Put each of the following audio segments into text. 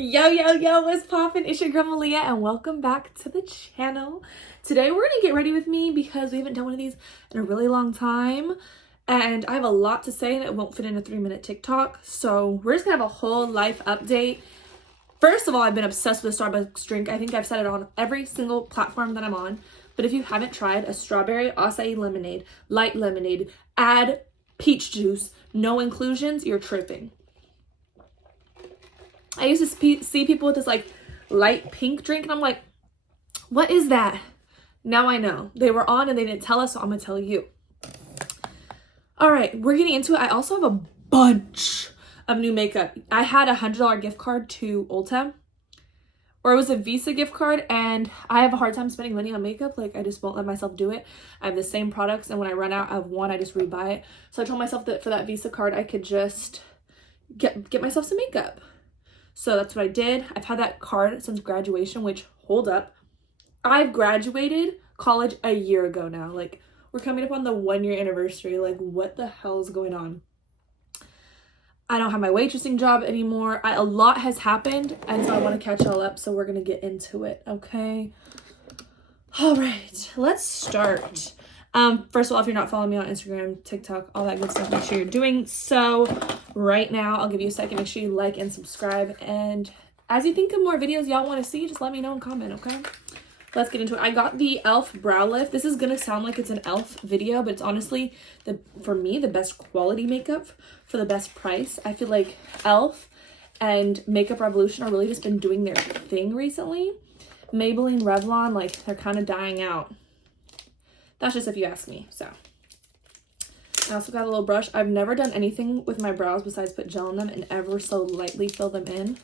Yo, what's poppin'? It's your girl Malia and welcome back to the channel. Today we're gonna get ready with me because we haven't done one of these in a really long time and I have a lot to say and it won't fit in a 3-minute TikTok. So we're just gonna have a whole life update. First of all, I've been obsessed with a Starbucks drink. I think I've said it on every single platform that I'm on. But if you haven't tried a strawberry acai lemonade, light lemonade, add peach juice, no inclusions, you're tripping. I used to see people with this like light pink drink and I'm like, what is that? Now I know. They were on and they didn't tell us, so I'm gonna tell you. All right, we're getting into it. I also have a bunch of new makeup. I had a $100 gift card to Ulta, or it was a Visa gift card, and I have a hard time spending money on makeup. Like, I just won't let myself do it. I have the same products, and when I run out of one, I just rebuy it. So I told myself that for that Visa card, I could just get myself some makeup. So that's what I did. I've had that card since graduation, which, hold up, I've graduated college a year ago now. Like, we're coming up on the 1-year anniversary. Like, what the hell is going on? I don't have my waitressing job anymore. A lot has happened, and so I want to catch y'all up, so we're going to get into it, okay? All right, let's start. First of all, if you're not following me on Instagram, TikTok, all that good stuff, make sure you're doing so right now. I'll give you a second. Make sure you like and subscribe, and as you think of more videos y'all want to see, just let me know and comment, okay? Let's get into it. I got the e.l.f. brow lift. This is going to sound like it's an e.l.f. video, but it's honestly, for me, the best quality makeup for the best price. I feel like e.l.f. and Makeup Revolution are really just been doing their thing recently. Maybelline, Revlon, like, they're kind of dying out. That's just if you ask me, so. I also got a little brush. I've never done anything with my brows besides put gel in them and ever so lightly fill them in.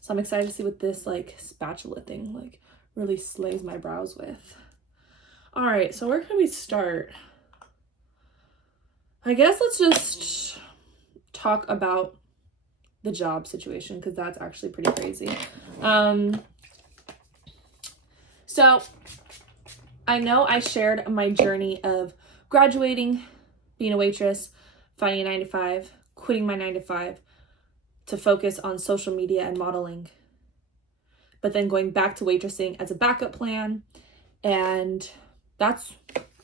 So I'm excited to see what this, like, spatula thing, like, really slays my brows with. All right, so where can we start? I guess let's just talk about the job situation because that's actually pretty crazy. So I know I shared my journey of graduating, being a waitress, finding a 9-to-5, quitting my 9-to-5 to focus on social media and modeling, but then going back to waitressing as a backup plan. And I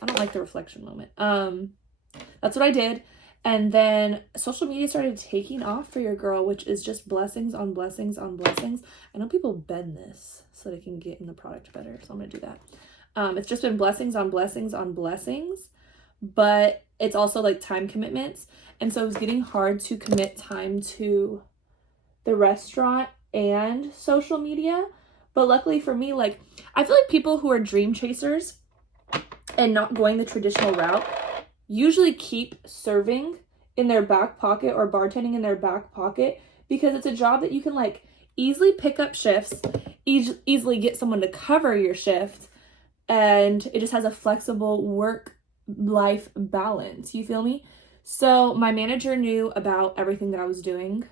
don't like the reflection moment. That's what I did. And then social media started taking off for your girl, which is just blessings on blessings on blessings. I know people bend this so they can get in the product better, so I'm gonna do that. It's just been blessings on blessings on blessings, but it's also like time commitments. And so it was getting hard to commit time to the restaurant and social media. But luckily for me, like, I feel like people who are dream chasers and not going the traditional route usually keep serving in their back pocket or bartending in their back pocket because it's a job that you can, like, easily pick up shifts, easily get someone to cover your shift, and it just has a flexible work-life balance. You feel me? So my manager knew about everything that I was doing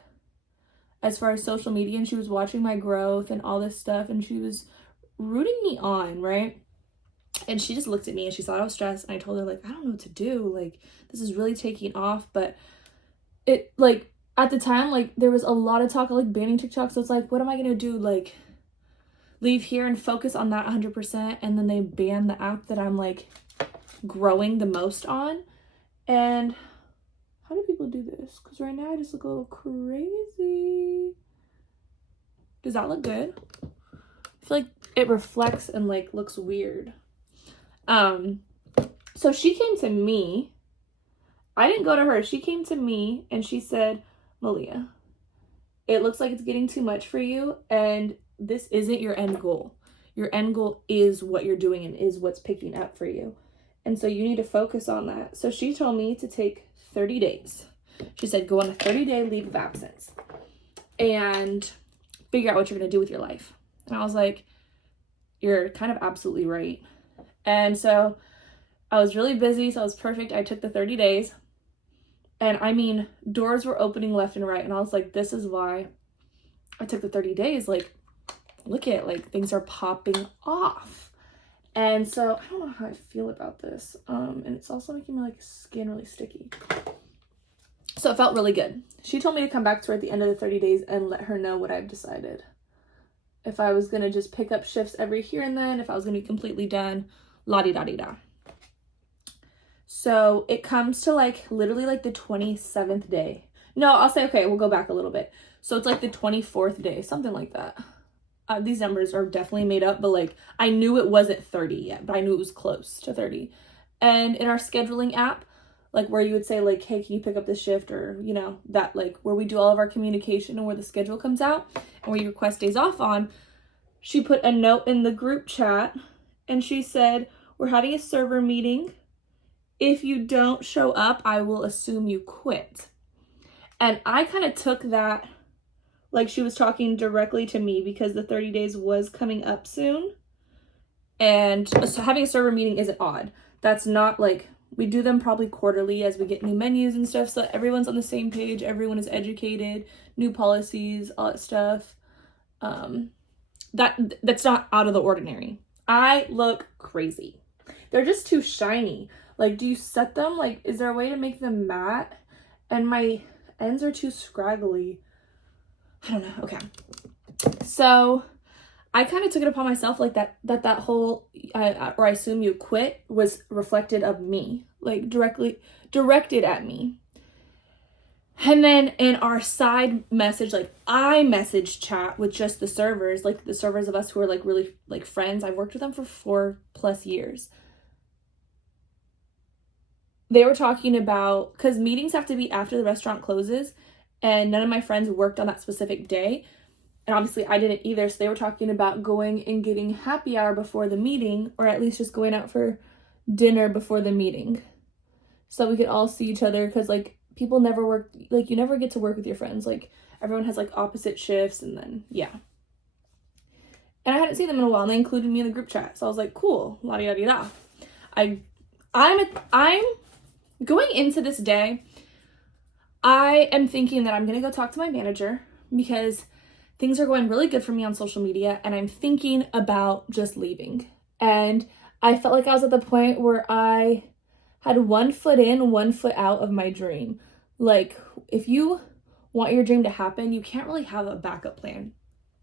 as far as social media, and she was watching my growth and all this stuff, and she was rooting me on, right? And she just looked at me and she thought I was stressed, and I told her, like, I don't know what to do. Like, this is really taking off. But it, like, at the time, like, there was a lot of talk of, like, banning TikTok. So it's like, what am I going to do? Like, leave here and focus on that 100%. And then they ban the app that I'm, like, growing the most on. And how do people do this? Because right now I just look a little crazy. Does that look good? I feel like it reflects and, like, looks weird. So she came to me. I didn't go to her. She came to me and she said, Malia, it looks like it's getting too much for you, and this isn't your end goal. Your end goal is what you're doing and is what's picking up for you. And so you need to focus on that. So she told me to take 30 days. She said, go on a 30-day leave of absence and figure out what you're going to do with your life. And I was like, you're kind of absolutely right. And so I was really busy, so it was perfect. I took the 30 days. And I mean, doors were opening left and right. And I was like, this is why I took the 30 days. Like, look at, like, things are popping off. And so I don't know how I feel about this. And it's also making my, like, skin really sticky. So it felt really good. She told me to come back to her at the end of the 30 days and let her know what I've decided. If I was going to just pick up shifts every here and then, if I was going to be completely done, la-di-da-di-da. So it comes to like literally like the 27th day. No, I'll say, okay, we'll go back a little bit. So it's like the 24th day, something like that. These numbers are definitely made up, but like I knew it wasn't 30 yet, but I knew it was close to 30. And in our scheduling app, like where you would say like, hey, can you pick up this shift, or, you know, that like where we do all of our communication and where the schedule comes out and where you request days off on, she put a note in the group chat and she said, we're having a server meeting. If you don't show up, I will assume you quit. And I kind of took that like she was talking directly to me because the 30 days was coming up soon. And so having a server meeting isn't odd. That's not like, we do them probably quarterly as we get new menus and stuff, so everyone's on the same page, everyone is educated, new policies, all that stuff. That's not out of the ordinary. I look crazy. They're just too shiny. Like, do you set them? Like, is there a way to make them matte? And my ends are too scraggly. I don't know. Okay. So I kind of took it upon myself like that whole, or I assume you quit, was reflected of me, like directed at me. And then in our side message, like iMessage chat with just the servers, like the servers of us who are like really like friends, I've worked with them for 4+ years. They were talking about, because meetings have to be after the restaurant closes, and none of my friends worked on that specific day. And obviously I didn't either. So they were talking about going and getting happy hour before the meeting, or at least just going out for dinner before the meeting, so we could all see each other. Because like people never work, like you never get to work with your friends. Like everyone has like opposite shifts, and then yeah. And I hadn't seen them in a while, and they included me in the group chat. So I was like, cool, la di da di da. I'm going into this day, I am thinking that I'm gonna go talk to my manager because things are going really good for me on social media, and I'm thinking about just leaving. And I felt like I was at the point where I had one foot in, one foot out of my dream. Like, if you want your dream to happen, you can't really have a backup plan.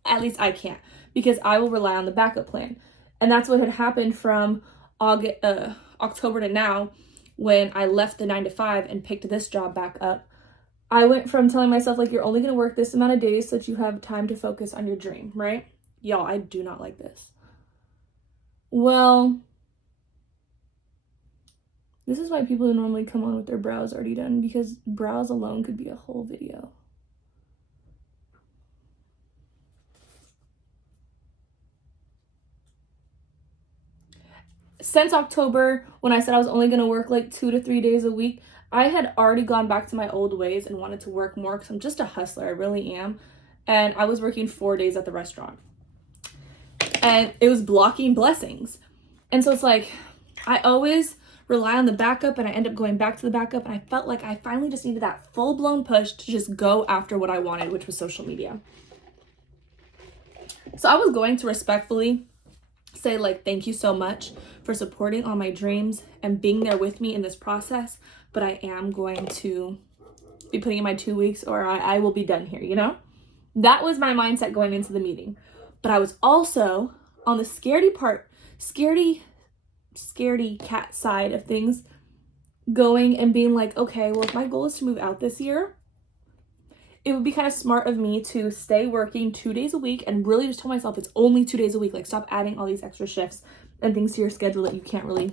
At least I can't, because I will rely on the backup plan. And that's what had happened from October to now, when I left the 9-to-5 and picked this job back up. I went from telling myself, like, you're only going to work this amount of days so that you have time to focus on your dream, right? Y'all, I do not like this. Well, this is why people who normally come on with their brows already done, because brows alone could be a whole video. Since October, when I said I was only going to work like 2 to 3 days a week, I had already gone back to my old ways and wanted to work more, because I'm just a hustler. I really am. And I was working 4 days at the restaurant. And it was blocking blessings. And so it's like, I always rely on the backup, and I end up going back to the backup. And I felt like I finally just needed that full-blown push to just go after what I wanted, which was social media. So I was going to respectfully say, like, thank you so much for supporting all my dreams and being there with me in this process, but I am going to be putting in my 2 weeks, or I will be done here, you know? That was my mindset going into the meeting. But I was also on the scaredy cat side of things, going and being like, okay, well, if my goal is to move out this year, it would be kind of smart of me to stay working 2 days a week and really just tell myself it's only 2 days a week. Like, stop adding all these extra shifts and things to your schedule that you can't really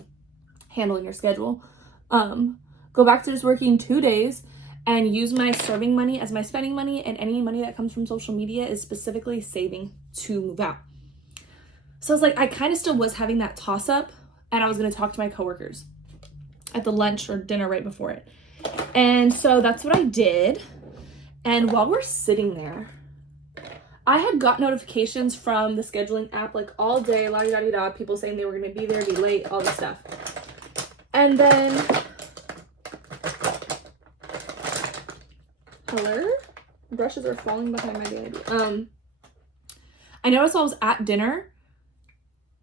handle in your schedule. Go back to just working 2 days and use my serving money as my spending money, and any money that comes from social media is specifically saving to move out. So I was like, I kind of still was having that toss up, and I was going to talk to my coworkers at the lunch or dinner right before it. And so that's what I did. And while we're sitting there, I had got notifications from the scheduling app like all day, la-di-da-di-da, people saying they were going to be there, be late, all this stuff. And then, hello? Brushes are falling behind my baby. I noticed while I was at dinner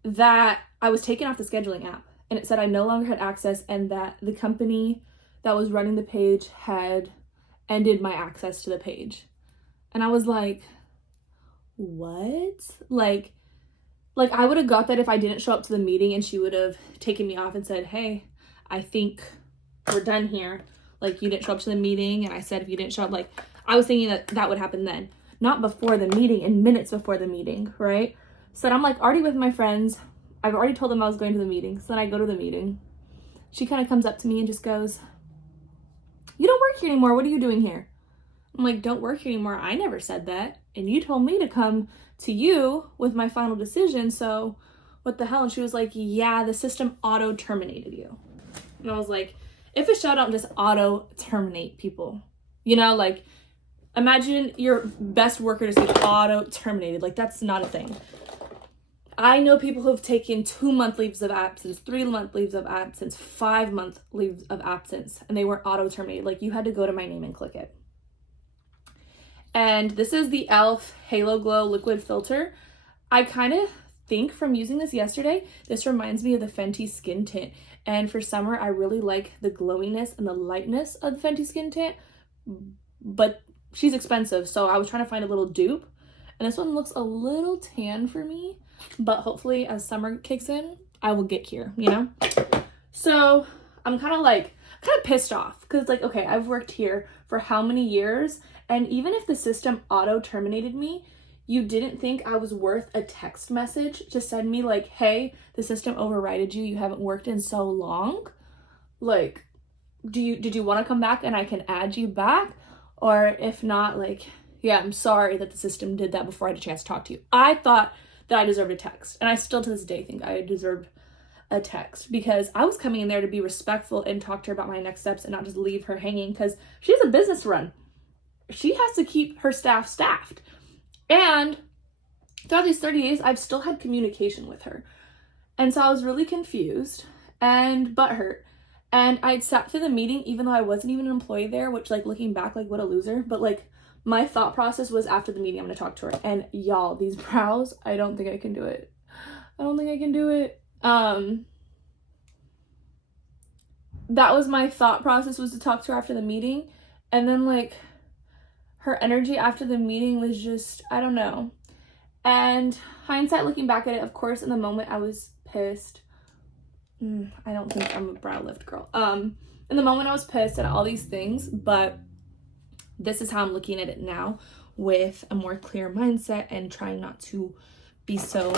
that I was taken off the scheduling app, and it said I no longer had access, and that the company that was running the page had ended my access to the page. And I was like, what? Like I would have got that if I didn't show up to the meeting and she would have taken me off and said, hey, I think we're done here. Like, you didn't show up to the meeting. And I said, if you didn't show up, like, I was thinking that would happen then, not before the meeting and minutes before the meeting, right? So then I'm like already with my friends. I've already told them I was going to the meeting. So then I go to the meeting. She kind of comes up to me and just goes, you don't work here anymore. What are you doing here? I'm like, don't work here anymore. I never said that. And you told me to come to you with my final decision. So what the hell? And she was like, yeah, the system auto terminated you. And I was like, if a show don't just auto terminate people, you know, like, imagine your best worker just gets auto terminated. Like, that's not a thing. I know people who have taken 2-month leaves of absence, 3-month leaves of absence, 5-month leaves of absence, and they were auto terminated. Like, you had to go to my name and click it. And this is the e.l.f. Halo Glow Liquid Filter. I kind of think from using this yesterday, this reminds me of the Fenty Skin Tint. And for summer, I really like the glowiness and the lightness of the Fenty Skin Tint. But she's expensive, so I was trying to find a little dupe. And this one looks a little tan for me. But hopefully as summer kicks in, I will get here, you know? So I'm kind of pissed off because it's like, okay, I've worked here for how many years? And even if the system auto terminated me, you didn't think I was worth a text message to send me like, hey, the system overrided you. You haven't worked in so long. Like, did you want to come back and I can add you back? Or if not, like, yeah, I'm sorry that the system did that before I had a chance to talk to you. I thought that I deserved a text. And I still to this day think I deserved a text because I was coming in there to be respectful and talk to her about my next steps and not just leave her hanging because she has a business to run. She has to keep her staff staffed. And throughout these 30 days, I've still had communication with her. And so I was really confused and butthurt. And I'd sat through the meeting even though I wasn't even an employee there, which, like, looking back, like, what a loser. But, like, my thought process was after the meeting, I'm going to talk to her. And y'all, these brows, I don't think I can do it. I don't think I can do it. That was my thought process, was to talk to her after the meeting. And then, like, her energy after the meeting was just, I don't know. And hindsight, looking back at it, of course, in the moment I was pissed. I don't think I'm a brow lift girl. In the moment I was pissed at all these things, but this is how I'm looking at it now with a more clear mindset and trying not to be so,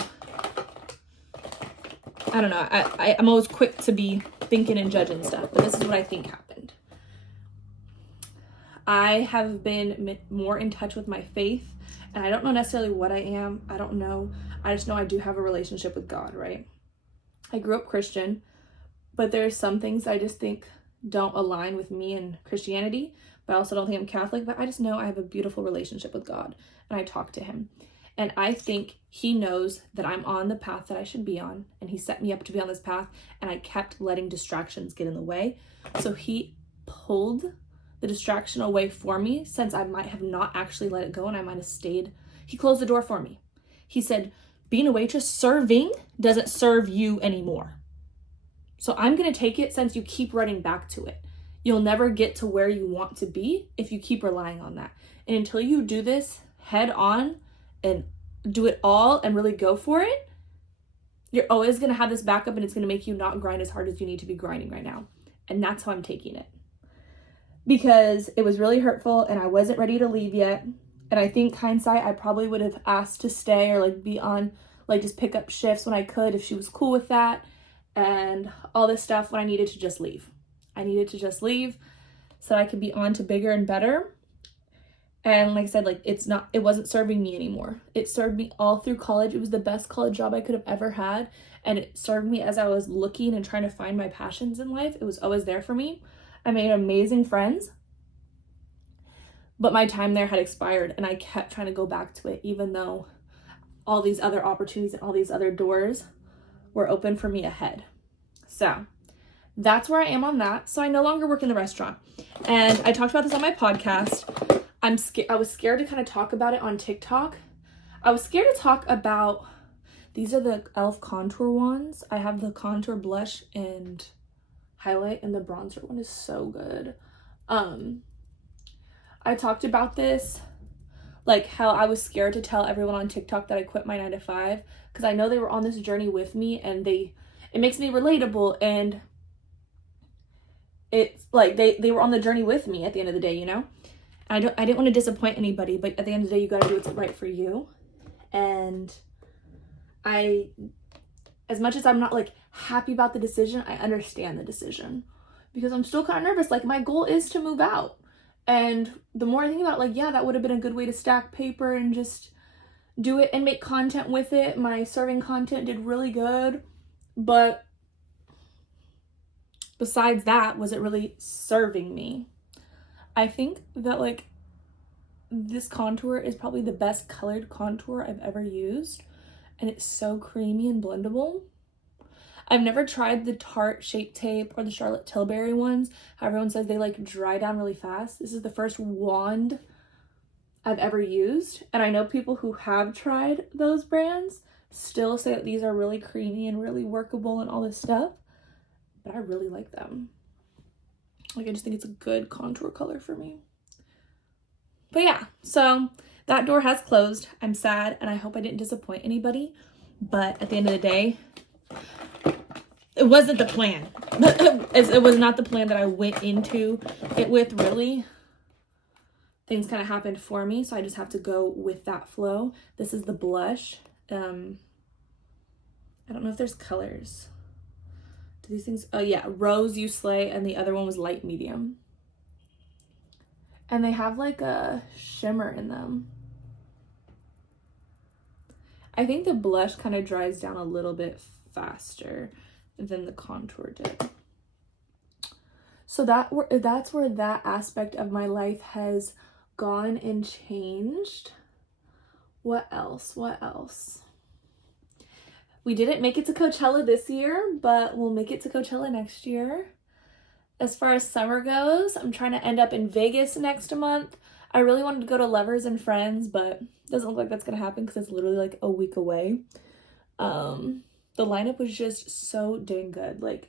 I don't know. I'm always quick to be thinking and judging stuff, but this is what I think happened. I have been more in touch with my faith, and I don't know necessarily what I am. I don't know. I just know I do have a relationship with God, right? I grew up Christian, but there's some things I just think don't align with me and Christianity, but I also don't think I'm Catholic, but I just know I have a beautiful relationship with God, and I talk to him. And I think he knows that I'm on the path that I should be on, and he set me up to be on this path, and I kept letting distractions get in the way. So he pulled the distraction away for me, since I might have not actually let it go and I might have stayed. He closed the door for me. He said, being a waitress, serving doesn't serve you anymore. So I'm going to take it since you keep running back to it. You'll never get to where you want to be if you keep relying on that. And until you do this head on and do it all and really go for it, you're always going to have this backup, and it's going to make you not grind as hard as you need to be grinding right now. And that's how I'm taking it. Because it was really hurtful and I wasn't ready to leave yet. And I think hindsight, I probably would have asked to stay or like be on, like just pick up shifts when I could if she was cool with that and all this stuff when I needed to just leave. I needed to just leave so I could be on to bigger and better. And like I said, like it wasn't serving me anymore. It served me all through college. It was the best college job I could have ever had. And it served me as I was looking and trying to find my passions in life. It was always there for me. I made amazing friends, but my time there had expired and I kept trying to go back to it, even though all these other opportunities and all these other doors were open for me ahead. So that's where I am on that. So I no longer work in the restaurant, and I talked about this on my podcast. I was scared to kind of talk about it on TikTok. I was scared to talk about, these are the e.l.f. contour ones. I have the contour blush and highlight, and the bronzer one is so good. I talked about this, like how I was scared to tell everyone on TikTok that I quit my 9 to 5 because I know they were on this journey with me, and it makes me relatable, and it's like they were on the journey with me at the end of the day, you know? I didn't want to disappoint anybody, but at the end of the day, you got to do what's right for you. And as much as I'm not like happy about the decision, I understand the decision because I'm still kind of nervous. Like, my goal is to move out. And the more I think about it, like, yeah, that would have been a good way to stack paper and just do it and make content with it. My serving content did really good, but besides that, was it really serving me? I think that like this contour is probably the best colored contour I've ever used, and it's so creamy and blendable. I've never tried the Tarte Shape Tape or the Charlotte Tilbury ones. How everyone says they like dry down really fast. This is the first wand I've ever used, and I know people who have tried those brands still say that these are really creamy and really workable and all this stuff, but I really like them. Like, I just think it's a good contour color for me. But yeah, so that door has closed. I'm sad, and I hope I didn't disappoint anybody, but at the end of the day, it wasn't the plan. It was not the plan that I went into it with, really. Things kind of happened for me, so I just have to go with that flow. This is the blush. I don't know if there's colors. Do these things? Oh yeah, Rose You Slay, and the other one was light medium. And they have like a shimmer in them. I think the blush kind of dries down a little bit faster than the contour did. So that's where that aspect of my life has gone and changed. What else? We didn't make it to Coachella this year, but we'll make it to Coachella next year. As far as summer goes, I'm trying to end up in Vegas next month. I really wanted to go to Lovers and Friends, but it doesn't look like that's going to happen because it's literally like a week away. The lineup was just so dang good. Like,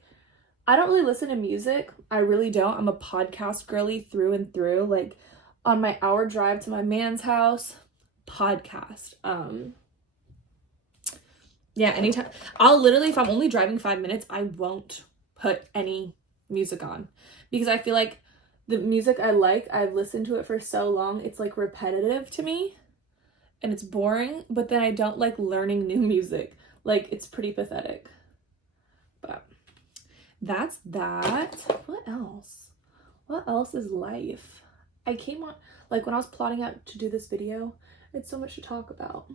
I don't really listen to music. I really don't. I'm a podcast girly through and through. Like, on my hour drive to my man's house, podcast. Yeah, anytime. I'll literally, if I'm only driving 5 minutes, I won't put any music on because I feel like the music I like, I've listened to it for so long, it's like repetitive to me and it's boring, but then I don't like learning new music. Like, it's pretty pathetic. But that's that. What else? What else is life? I came on, like, when I was plotting out to do this video, I had so much to talk about.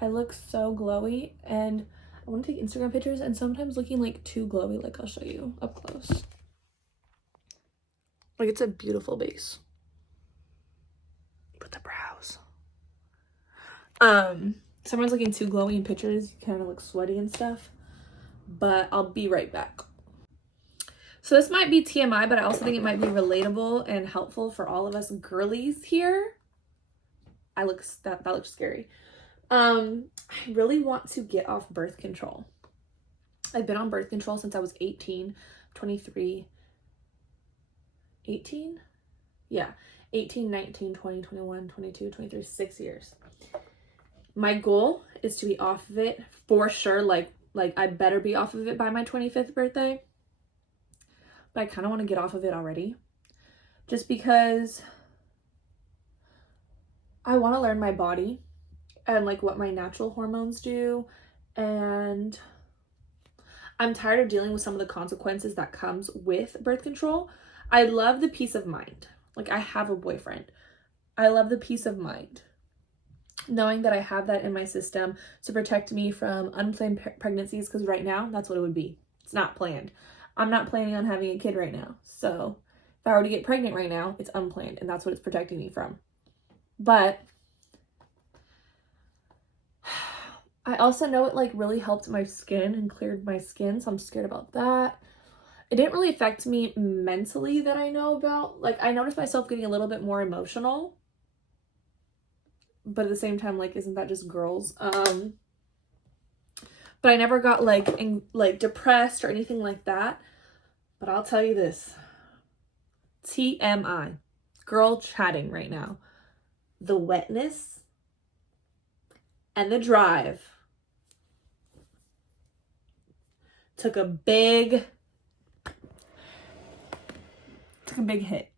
I look so glowy, and I want to take Instagram pictures, and sometimes looking like too glowy. Like, I'll show you up close. Like, it's a beautiful base. But the brows. Sometimes looking too glowy in pictures, you kind of look sweaty and stuff. But I'll be right back. So this might be TMI, but I also think it might be relatable and helpful for all of us girlies here. That looks scary. I really want to get off birth control. I've been on birth control since I was 18, 23, 18? Yeah, 18, 19, 20, 21, 22, 23, 6 years. My goal is to be off of it for sure. Like I better be off of it by my 25th birthday. But I kind of want to get off of it already. Just because I want to learn my body and like what my natural hormones do, and I'm tired of dealing with some of the consequences that comes with birth control. I love the peace of mind. Like, I have a boyfriend. I love the peace of mind knowing that I have that in my system to protect me from unplanned pregnancies, because right now that's what it would be. It's not planned. I'm not planning on having a kid right now. So if I were to get pregnant right now, it's unplanned, and that's what it's protecting me from. But I also know it like really helped my skin and cleared my skin, so I'm scared about that. It didn't really affect me mentally that I know about. Like, I noticed myself getting a little bit more emotional, but at the same time, like, isn't that just girls? but I never got like depressed or anything like that. But I'll tell you this, TMI, girl chatting right now, the wetness and the drive took a big hit.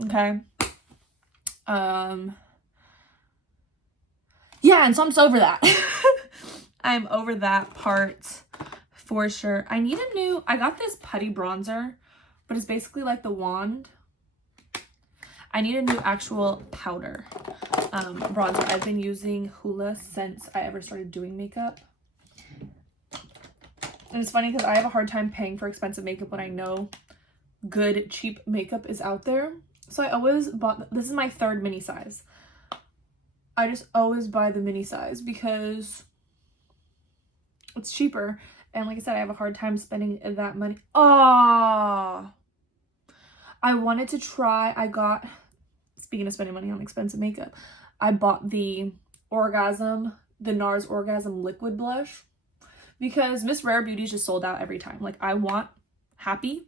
Okay. Yeah, and so I'm just over that. I'm over that part for sure. I got this putty bronzer, but it's basically like the wand. I need a new actual powder bronzer. I've been using Hoola since I ever started doing makeup. And it's funny because I have a hard time paying for expensive makeup when I know good, cheap makeup is out there. So I always bought, this is my 3rd mini size. I just always buy the mini size because it's cheaper. And like I said, I have a hard time spending that money. Oh, I wanted to try, speaking of spending money on expensive makeup, I bought the NARS Orgasm Liquid Blush because Miss Rare Beauty's just sold out every time. Like, I want Happy,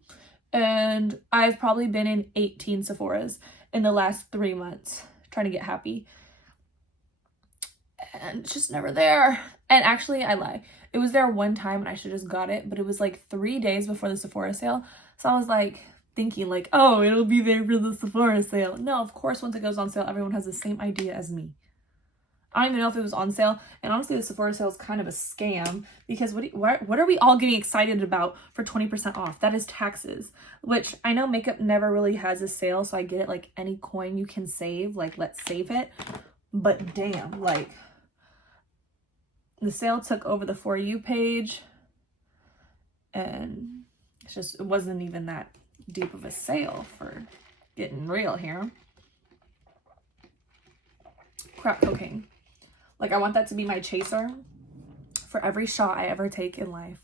and I've probably been in 18 Sephoras in the last 3 months trying to get Happy. And it's just never there. And actually, I lie. It was there one time and I should have just got it, but it was like 3 days before the Sephora sale. So I was like thinking like, oh, it'll be there for the Sephora sale. No, of course, once it goes on sale, everyone has the same idea as me. I don't even know if it was on sale. And honestly, the Sephora sale is kind of a scam because what are we all getting excited about for 20% off? That is taxes, which I know makeup never really has a sale. So I get it, like any coin you can save, like let's save it. But damn, like the sale took over the For You page and it wasn't even that deep of a sale for getting real here. Crack cocaine. Like, I want that to be my chaser for every shot I ever take in life.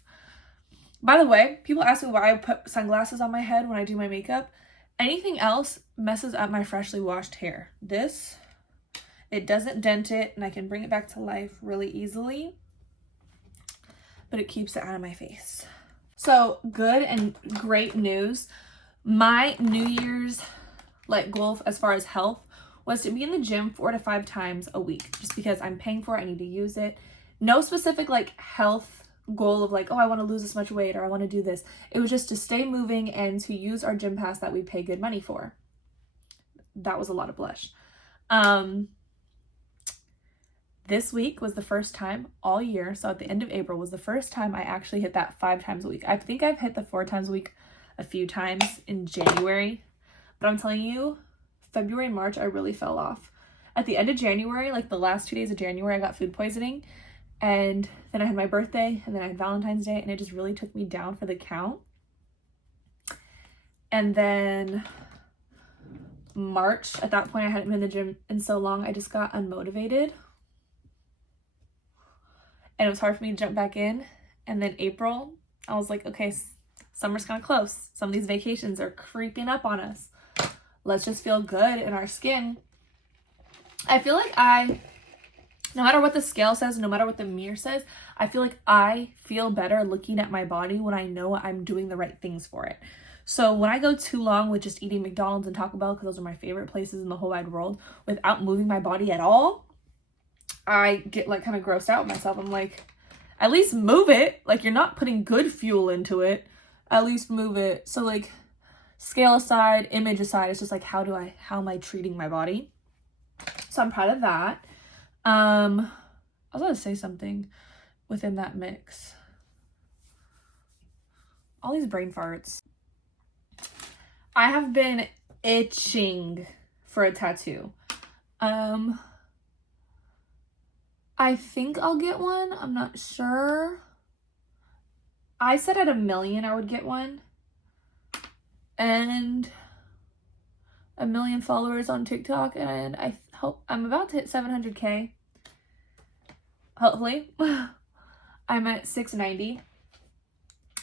By the way, people ask me why I put sunglasses on my head when I do my makeup. Anything else messes up my freshly washed hair. This, it doesn't dent it, and I can bring it back to life really easily, but it keeps it out of my face. So, good and great news. My New Year's goal as far as health was to be in the gym 4 to 5 times a week, just because I'm paying for it, I need to use it. No specific health goal of oh, I want to lose this much weight or I want to do this. It was just to stay moving and to use our gym pass that we pay good money for. That was a lot of blush. This week was the first time all year, so at the end of April was the first time I actually hit that 5 times a week. I think I've hit the 4 times a week a few times in January, but I'm telling you, February and March, I really fell off. At the end of January, the last 2 days of January, I got food poisoning, and then I had my birthday, and then I had Valentine's Day, and it just really took me down for the count. And then March, at that point, I hadn't been in the gym in so long, I just got unmotivated. And it was hard for me to jump back in. And then April, I was like, okay, summer's kind of close. Some of these vacations are creeping up on us. Let's just feel good in our skin. I feel like no matter what the scale says, no matter what the mirror says, I feel like I feel better looking at my body when I know I'm doing the right things for it. So when I go too long with just eating McDonald's and Taco Bell, because those are my favorite places in the whole wide world, without moving my body at all, I get kind of grossed out with myself. I'm like, at least move it. You're not putting good fuel into it. At least move it. So scale aside, image aside, it's just how am I treating my body? So I'm proud of that. I was going to say something within that mix. All these brain farts. I have been itching for a tattoo. I think I'll get one. I'm not sure. I said at 1 million I would get one. And 1 million followers on TikTok, and I hope I'm about to hit 700K. Hopefully. I'm at 690.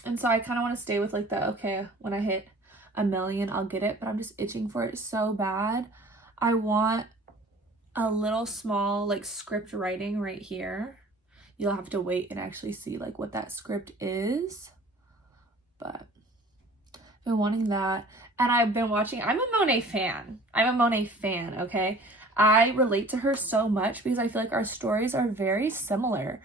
And so I kind of want to stay with okay, when I hit 1 million, I'll get it, but I'm just itching for it so bad. I want a little small script writing right here. you'll have to wait and actually see like what that script is. But I've been wanting that. And I've been watching, I'm a Monet fan. Okay? I relate to her so much because I feel like our stories are very similar.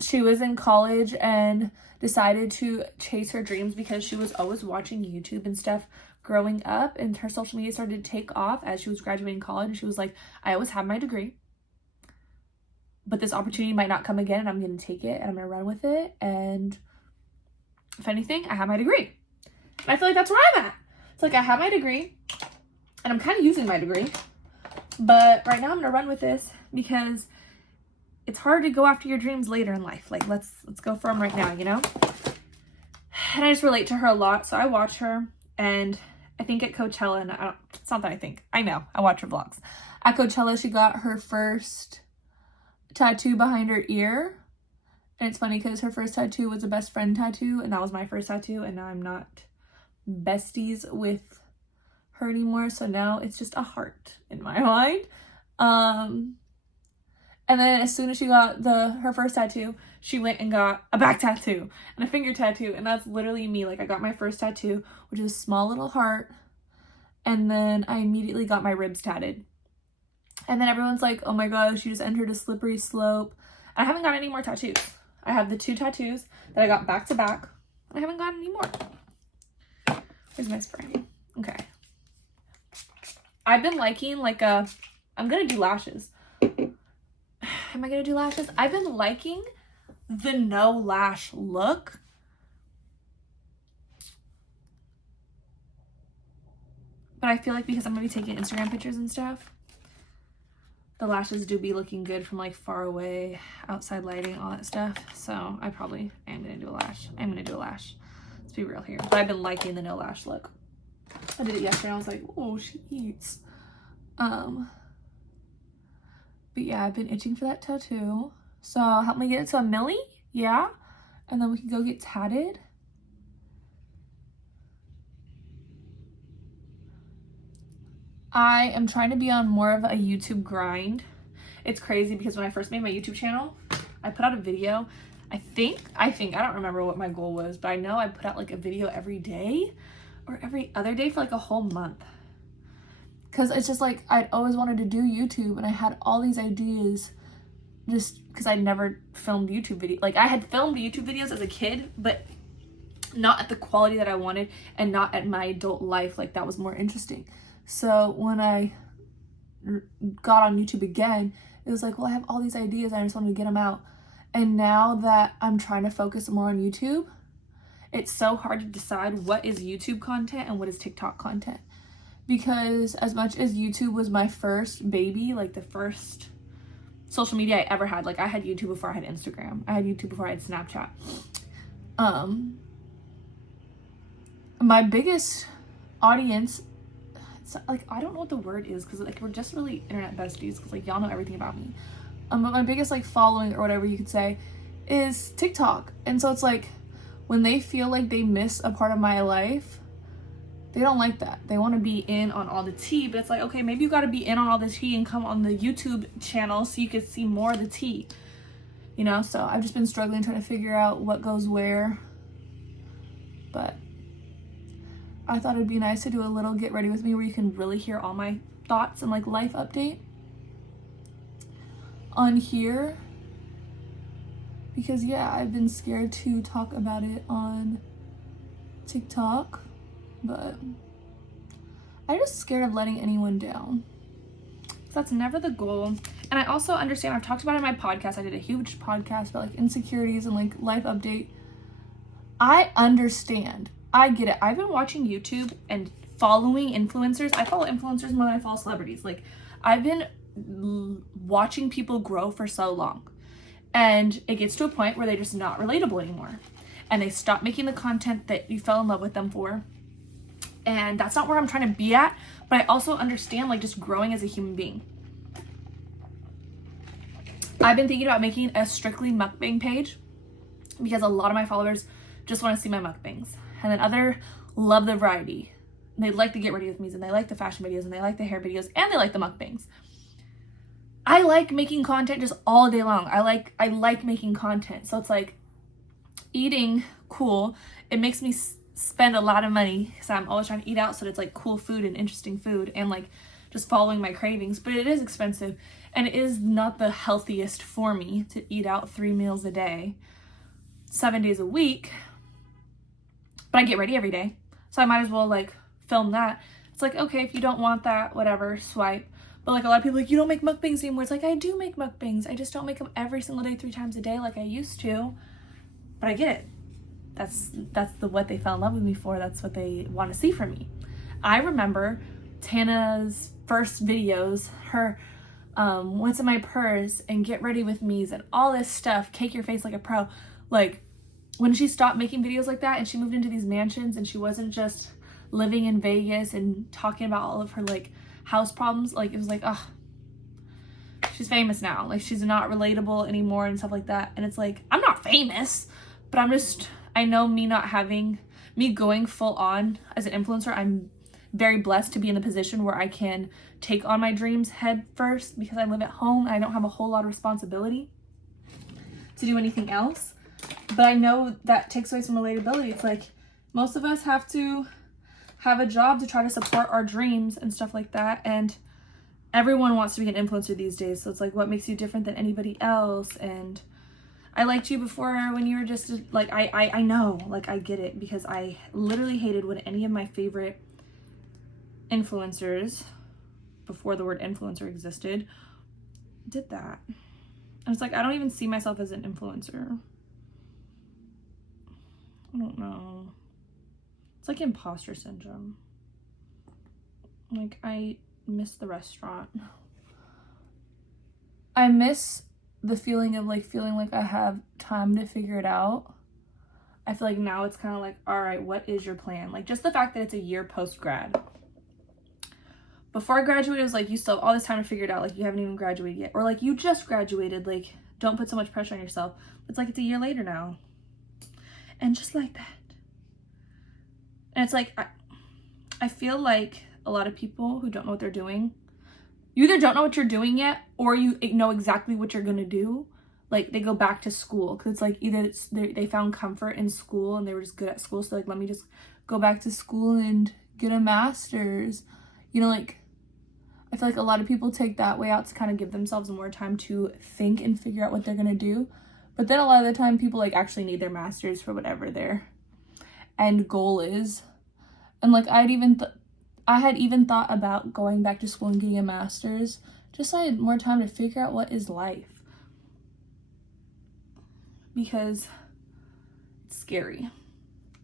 She was in college and decided to chase her dreams because she was always watching YouTube and stuff growing up, and her social media started to take off as she was graduating college, and she was like, I always have my degree, but this opportunity might not come again, and I'm going to take it and I'm going to run with it, and if anything, I have my degree. And I feel like that's where I'm at. It's like I have my degree and I'm kind of using my degree, but right now I'm going to run with this because it's hard to go after your dreams later in life. Like let's go for them right now, you know? And I just relate to her a lot. So I watch her, and I think at Coachella, and it's not that I think, I know, I watch her vlogs. At Coachella, she got her first tattoo behind her ear. And it's funny because her first tattoo was a best friend tattoo, and that was my first tattoo, and now I'm not besties with her anymore, so now it's just a heart in my mind. And then as soon as she got her first tattoo, she went and got a back tattoo and a finger tattoo, and that's literally me. Like I got my first tattoo, which is a small little heart, and then I immediately got my ribs tatted. And then everyone's like, oh my gosh, she just entered a slippery slope. I haven't got any more tattoos. I have the 2 tattoos that I got back to back. I haven't gotten any more. Where's my spray? Okay. I've been liking I'm gonna do lashes. Am I gonna do lashes? I've been liking the no lash look. But I feel like because I'm gonna be taking Instagram pictures and stuff, the lashes do be looking good from like far away, outside lighting, all that stuff. So I probably am gonna do a lash. Let's be real here. But I've been liking the no lash look. I did it yesterday. I was like, oh, she eats. But yeah, I've been itching for that tattoo. So help me get it to 1 milli. Yeah. And then we can go get tatted. I am trying to be on more of a YouTube grind. It's crazy because when I first made my YouTube channel, I put out a video. I think, I don't remember what my goal was, but I know I put out like a video every day or every other day for like a whole month. Because it's just like, I'd always wanted to do YouTube, and I had all these ideas just because I'd never filmed YouTube videos. Like I had filmed YouTube videos as a kid, but not at the quality that I wanted, and not at my adult life. Like that was more interesting. So when I got on YouTube again, it was like, well, I have all these ideas and I just wanted to get them out. And now that I'm trying to focus more on YouTube, it's so hard to decide what is YouTube content and what is TikTok content. Because as much as YouTube was my first baby, like the first social media I ever had, like I had YouTube before I had Instagram. I had YouTube before I had Snapchat. My biggest audience, it's like, I don't know what the word is, because like we're just really internet besties, because like y'all know everything about me. But my biggest like following, or whatever you could say, is TikTok. And so it's like when they feel like they miss a part of my life, they don't like that. They want to be in on all the tea, but it's like, okay, maybe you got to be in on all the tea and come on the YouTube channel so you can see more of the tea, you know? So I've just been struggling trying to figure out what goes where, but I thought it'd be nice to do a little get ready with me where you can really hear all my thoughts and like life update on here, because yeah, I've been scared to talk about it on TikTok. But I'm just scared of letting anyone down. That's never the goal. And I also understand, I've talked about it in my podcast. I did a huge podcast about like insecurities and like life update. I understand. I get it. I've been watching YouTube and following influencers. I follow influencers more than I follow celebrities. Like I've been watching people grow for so long. And it gets to a point where they're just not relatable anymore. And they stop making the content that you fell in love with them for. And that's not where I'm trying to be at, but I also understand like just growing as a human being. I've been thinking about making a strictly mukbang page because a lot of my followers just want to see my mukbangs, and then other love the variety. They like the get ready with me's, and they like the fashion videos, and they like the hair videos, and they like the mukbangs. I like making content just all day long. I like making content. So it's like eating cool. It makes me spend a lot of money because I'm always trying to eat out, so it's like cool food and interesting food and like just following my cravings. But it is expensive, and it is not the healthiest for me to eat out 3 meals a day, 7 days a week. But I get ready every day, so I might as well like film that. It's like, okay, if you don't want that, whatever, swipe. But like a lot of people are like, you don't make mukbangs anymore. It's like, I do make mukbangs. I just don't make them every single day 3 times a day like I used to. But I get it. That's what they fell in love with me for. That's what they want to see from me. I remember Tana's first videos, her what's in my purse and get ready with me's and all this stuff, cake your face like a pro. Like when she stopped making videos like that and she moved into these mansions and she wasn't just living in Vegas and talking about all of her like house problems, like it was like, oh, she's famous now. Like she's not relatable anymore and stuff like that. And it's like, I'm not famous, but I know me going full on as an influencer, I'm very blessed to be in the position where I can take on my dreams head first because I live at home and I don't have a whole lot of responsibility to do anything else. But I know that takes away some relatability. It's like most of us have to have a job to try to support our dreams and stuff like that. And everyone wants to be an influencer these days. So it's like, what makes you different than anybody else? And I liked you before when you were just like, I know, like I get it, because I literally hated when any of my favorite influencers, before the word influencer existed, did that. And it's like, I don't even see myself as an influencer. I don't know. It's like imposter syndrome. Like I miss the restaurant. I miss the feeling of like feeling like I have time to figure it out. I feel like now it's kind of like, all right, what is your plan? Like just the fact that it's a year post-grad. Before I graduated, it was like, you still have all this time to figure it out. Like you haven't even graduated yet. Or like you just graduated. Like don't put so much pressure on yourself. It's like, it's a year later now. And just like that. And it's like, I feel like a lot of people who don't know what they're doing, you either don't know what you're doing yet or you know exactly what you're going to do. Like they go back to school because it's like either they found comfort in school and they were just good at school. So like, let me just go back to school and get a master's. You know, like I feel like a lot of people take that way out to kind of give themselves more time to think and figure out what they're going to do. But then a lot of the time people like actually need their master's for whatever their end goal is. And like I had even thought about going back to school and getting a master's just so I had more time to figure out what is life. Because it's scary.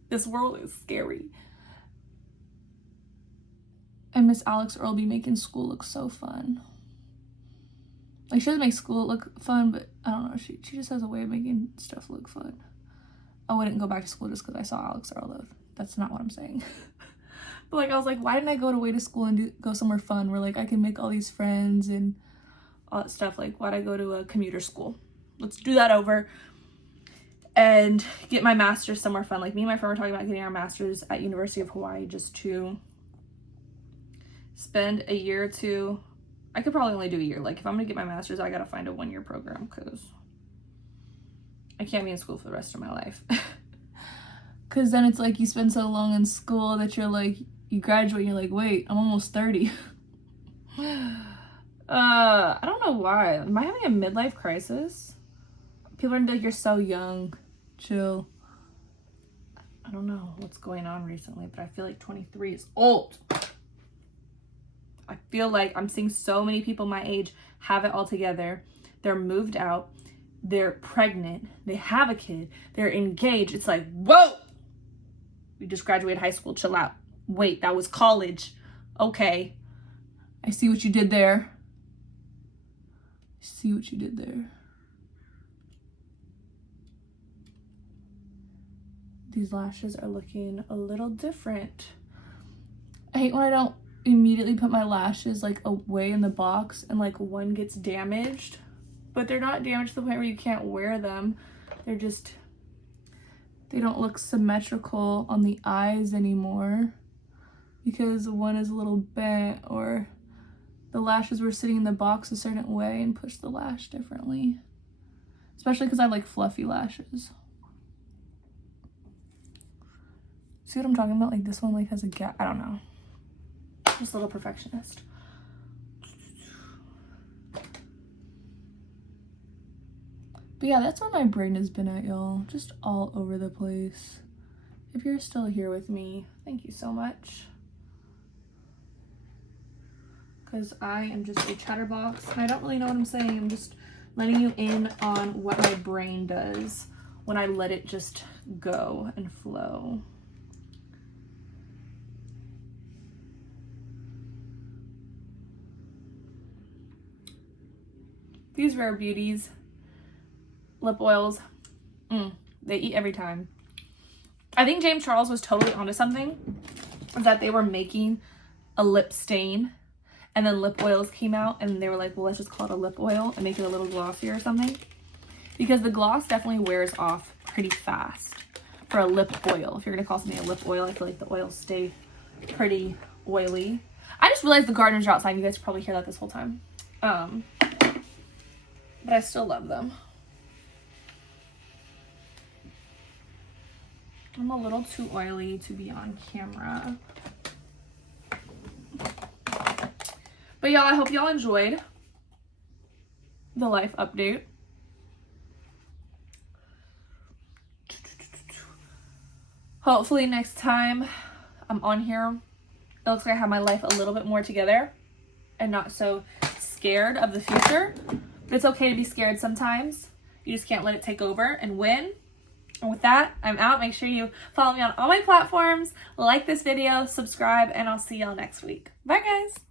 This world is scary. I miss Alex Earlby making school look so fun. Like she doesn't make school look fun, but I don't know, she just has a way of making stuff look fun. I wouldn't go back to school just because I saw Alex Earlby. That's not what I'm saying. But like I was like, why didn't I go away to school and go somewhere fun where like I can make all these friends and all that stuff? Like why'd I go to a commuter school? Let's do that over and get my master's somewhere fun. Like me and my friend were talking about getting our master's at University of Hawaii just to spend a year or two. I could probably only do a year. Like if I'm gonna get my master's, I gotta find a 1-year program because I can't be in school for the rest of my life. Because then it's like you spend so long in school that you're like, you graduate and you're like, wait, I'm almost 30. I don't know why. Am I having a midlife crisis? People are gonna be like, you're so young. Chill. I don't know what's going on recently, but I feel like 23 is old. I feel like I'm seeing so many people my age have it all together. They're moved out. They're pregnant. They have a kid. They're engaged. It's like, whoa! We just graduated high school. Chill out. Wait, that was college. Okay. I see what you did there. I see what you did there. These lashes are looking a little different. I hate when I don't immediately put my lashes like away in the box and like one gets damaged, but they're not damaged to the point where you can't wear them. They're just, they don't look symmetrical on the eyes anymore because one is a little bent or the lashes were sitting in the box a certain way and push the lash differently. Especially because I like fluffy lashes. See what I'm talking about? Like this one like has a gap. I don't know. Just a little perfectionist. But yeah, that's where my brain has been at, y'all. Just all over the place. If you're still here with me, thank you so much. Because I am just a chatterbox and I don't really know what I'm saying. I'm just letting you in on what my brain does when I let it just go and flow. These Rare Beauties lip oils, they eat every time. I think James Charles was totally onto something, that they were making a lip stain and then lip oils came out and they were like, well, let's just call it a lip oil and make it a little glossier or something, because the gloss definitely wears off pretty fast for a lip oil. If you're gonna call something a lip oil, I feel like the oils stay pretty oily. I just realized the gardeners are outside. You guys probably hear that this whole time. But I still love them. I'm a little too oily to be on camera. But y'all, I hope y'all enjoyed the life update. Hopefully next time I'm on here, it looks like I have my life a little bit more together and not so scared of the future. But it's okay to be scared sometimes. You just can't let it take over and win. And with that, I'm out. Make sure you follow me on all my platforms, like this video, subscribe, and I'll see y'all next week. Bye, guys.